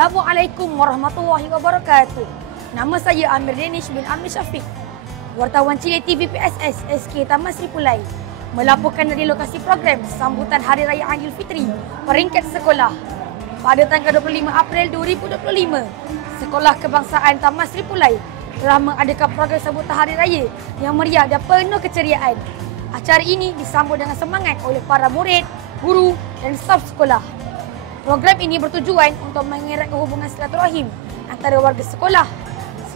Assalamualaikum warahmatullahi wabarakatuh. Nama saya Amir Danish bin Amir Syafiq, wartawan Cili TV PSS SK Taman Sri Pulai, melaporkan dari lokasi program sambutan Hari Raya Aidilfitri peringkat sekolah. Pada tanggal 25 April 2025, Sekolah Kebangsaan Taman Sri Pulai telah mengadakan program sambutan Hari Raya yang meriah dan penuh keceriaan. Acara ini disambut dengan semangat oleh para murid, guru dan staf sekolah. Program ini bertujuan untuk mengeratkan hubungan silaturahim antara warga sekolah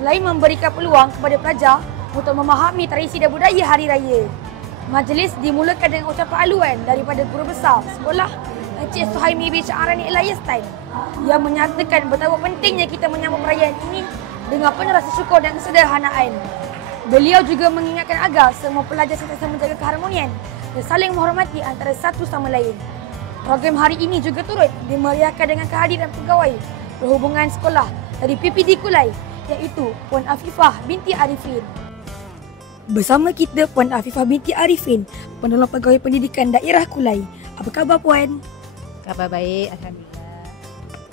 selain memberikan peluang kepada pelajar untuk memahami tradisi dan budaya hari raya. Majlis dimulakan dengan ucapan aluan daripada guru besar sekolah Encik Suhaimi bin Syarani Elias Tan yang menyatakan betapa pentingnya kita menyambut perayaan ini dengan penuh rasa syukur dan kesederhanaan. Beliau juga mengingatkan agar semua pelajar sentiasa menjaga keharmonian dan saling menghormati antara satu sama lain. Program hari ini juga turut dimeriahkan dengan kehadiran pegawai perhubungan sekolah dari PPD Kulai, iaitu Puan Afifah binti Arifin. Bersama kita Puan Afifah binti Arifin, penolong pegawai pendidikan daerah Kulai. Apa khabar Puan? Khabar baik, Alhamdulillah.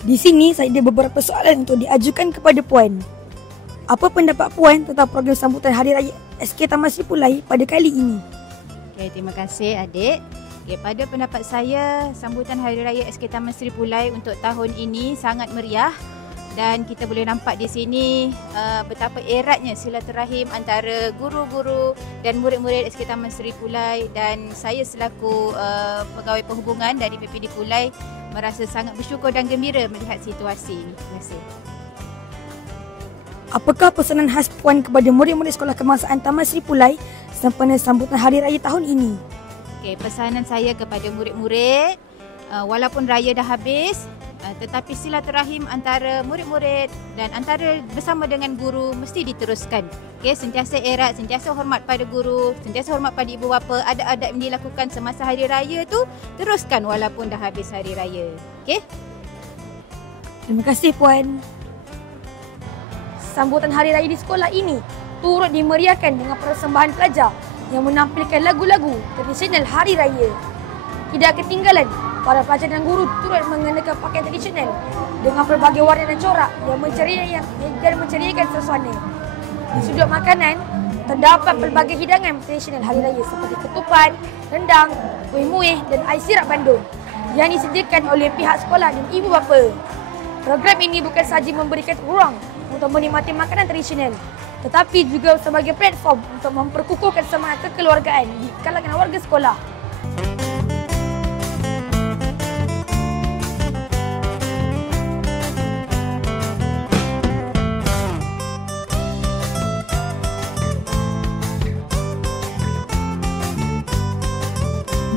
Di sini saya ada beberapa soalan untuk diajukan kepada Puan. Apa pendapat Puan tentang program sambutan Hari Raya SK Taman Sri Pulai pada kali ini? Okay, terima kasih adik. Okay, pada pendapat saya, sambutan Hari Raya SK Taman Sri Pulai untuk tahun ini sangat meriah dan kita boleh nampak di sini betapa eratnya silaturahim antara guru-guru dan murid-murid SK Taman Sri Pulai, dan saya selaku pegawai perhubungan dari PPD Kulai merasa sangat bersyukur dan gembira melihat situasi ini. Terima kasih. Apakah pesanan khas Puan kepada murid-murid Sekolah Kebangsaan Taman Sri Pulai sempena sambutan Hari Raya tahun ini? Okay, pesanan saya kepada murid-murid, walaupun raya dah habis, tetapi silaturahim antara murid-murid dan antara bersama dengan guru mesti diteruskan. Okay, sentiasa erat, sentiasa hormat pada guru, sentiasa hormat pada ibu bapa. Adab-adab yang dilakukan semasa hari raya tu teruskan walaupun dah habis hari raya. Okay? Terima kasih Puan. Sambutan Hari Raya di sekolah ini turut dimeriahkan dengan persembahan pelajar yang menampilkan lagu-lagu tradisional Hari Raya. Tidak ketinggalan, para pelajar dan guru turut mengenakan pakaian tradisional dengan pelbagai warna dan corak yang menceriakan suasana. Di sudut makanan, terdapat pelbagai hidangan tradisional Hari Raya seperti ketupat, rendang, kuih muih dan ais sirap bandung yang disediakan oleh pihak sekolah dan ibu bapa. Program ini bukan sahaja memberikan ruang untuk menikmati makanan tradisional, tetapi juga sebagai platform untuk memperkukuhkan semangat kekeluargaan di kalangan warga sekolah.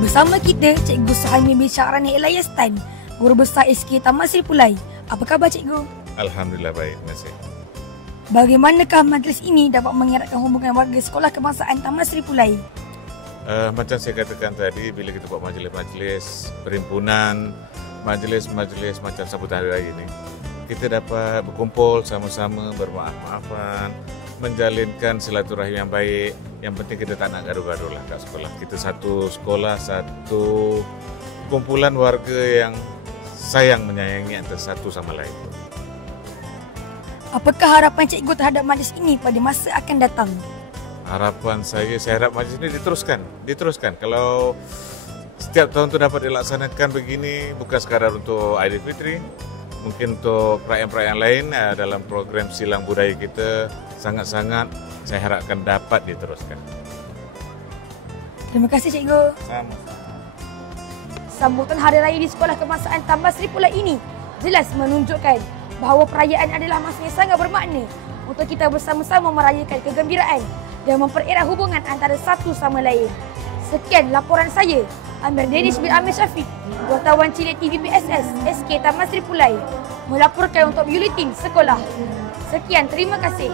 Bersama kita Cikgu Suhaimi bin Syarani Elias Tan, Guru Besar SK Taman Sri Pulai. Apa khabar Cikgu? Alhamdulillah baik, terima kasih. Bagaimanakah majlis ini dapat mengeratkan hubungan warga Sekolah Kebangsaan Taman Sri Pulai? Macam saya katakan tadi, bila kita buat majlis-majlis perhimpunan, majlis-majlis macam sambutan hari raya ini, kita dapat berkumpul sama-sama, bermaaf-maafan, menjalinkan silaturahim yang baik. Yang penting kita tak nak gaduh-gaduh lah kat sekolah. Kita satu sekolah, satu kumpulan warga yang sayang menyayangi antara satu sama lain. Apakah harapan Cikgu terhadap majlis ini pada masa akan datang? Harapan saya harap majlis ini diteruskan. Kalau setiap tahun itu dapat dilaksanakan begini, bukan sekadar untuk Aidilfitri, mungkin untuk perayaan-perayaan lain dalam program silang budaya kita, sangat-sangat saya harapkan dapat diteruskan. Terima kasih Cikgu. Sama. Sambutan Hari Raya di Sekolah Kebangsaan Taman Sri Pulai ini jelas menunjukkan bahawa perayaan adalah masa yang sangat bermakna untuk kita bersama-sama merayakan kegembiraan dan mempererat hubungan antara satu sama lain. Sekian laporan saya, Amir Danish bin Amir Syafiq, wartawan Cili TV PSS SK Taman Sri Pulai, melaporkan untuk Buletin Sekolah. Sekian, terima kasih.